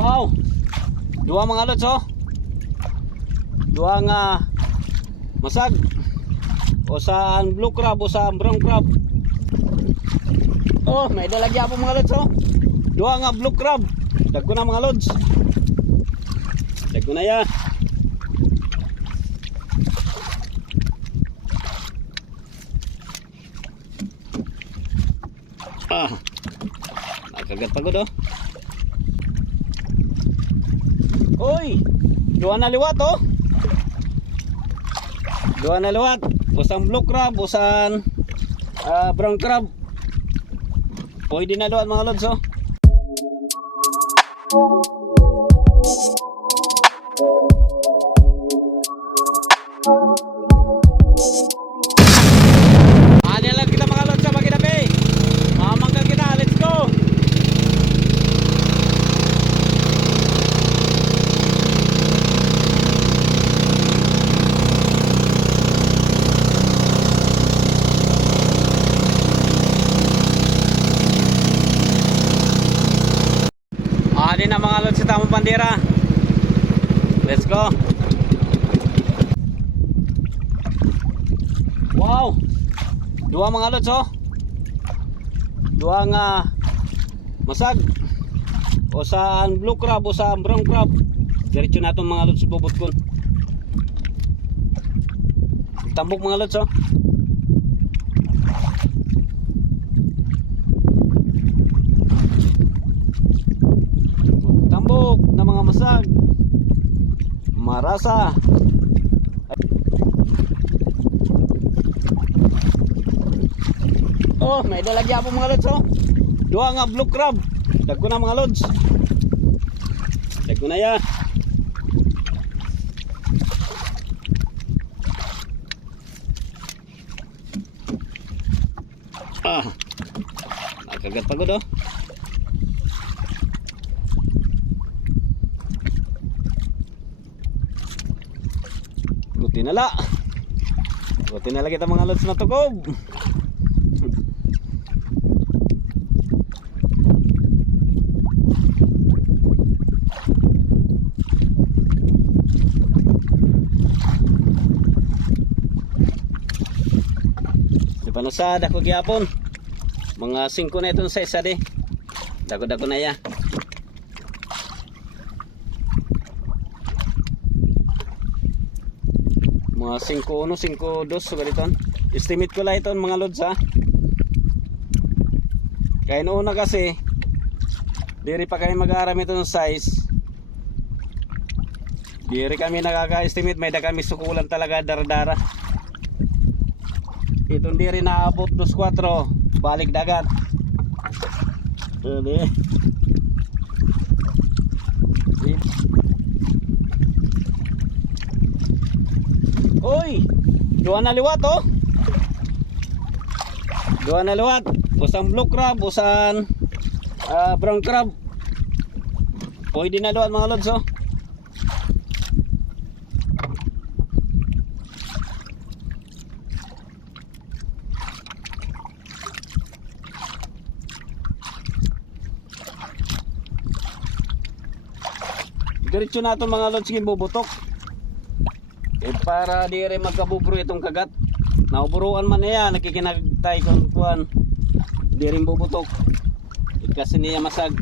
Wow, dua mga lods oh. Dua nga masag o sa blue crab o sa brown crab. Oh, may dalagya po mga lods oh. Dua nga blue crab. Dagko na mga lods. Dagko na ya. Nakagat pagod oh. Oy, dua na liwat oh. Dua na liwat. Usang blue crab, usang brown crab. Pwede na liwat mga lods oh. Ano lang kita mga lods sa maginabi. Mamangga kita, let's go. Ano na mga lods sa tamang bandera. Let's go. Wow, dua mga lods oh. Dua nga masag o sa blue crab o sa brown crab. Diretso na itong mga lods bubot ko. Tambok mga lods oh. Tambok na mga masag, marasa. Oh, may dalagya po mga lods oh. Dua nga blue crab. Dagko na mga lods. Dagko na ya. Nakagat pagod oh. Buti na kita mga lods na tukob. Di panusada ko gyapon. Mga 5 na itong sa isa di. Dako-dako na ya. Mga 5-1, 5-2 so ganito. Estimate ko lang ito mga lods ha. Kaya noon na kasi diri pa kami mag-aaram itong size. Diri kami nakaka-estimate, may da kami sukulan talaga dara-dara. Itong diri naabot 2-4 balik dagat. Ini. Oy, dua na liwat oh. Dua na liwat. Usang blue crab, usang brown crab. Pwede na liwat mga lods oh. Diretso na ito mga lods yung bubutok. Para di rin magkabubro itong kagat. Nauburuan man niya, nakikinagtay kung kuhan. Di rin bubutok. Kasi niya masag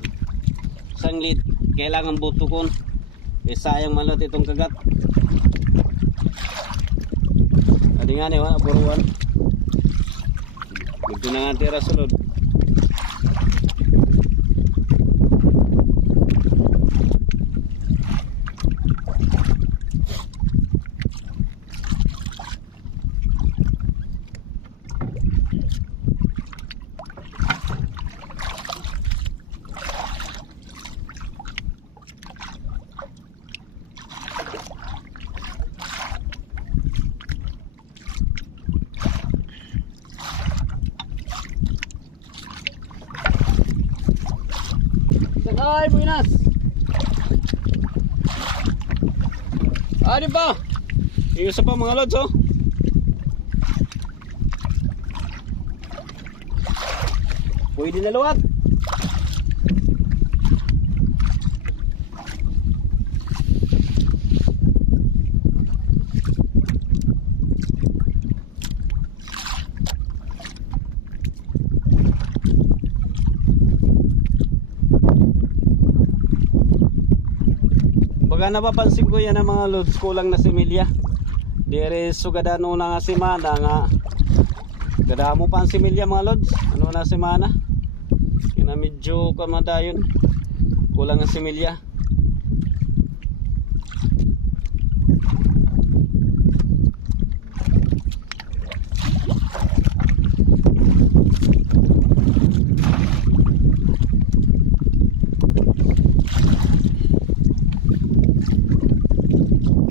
sanglit. Kailangan butukon. Sayang malot itong kagat. Adi nga niya, buruan. Ito na nga tira sulod. Ay, buenas. Ano ba? Isa pa mga lods oh. Pwede na luwat. Baga napapansin ko yan ang mga lods, kulang na similya. Dire sugadano na nga semana nga. Gadamo pa ang similya mga lods. Ano na semana? Kina medyo kamadayon. Kulang ang similya.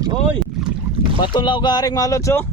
Oy! Batulaw garing mga lods oh.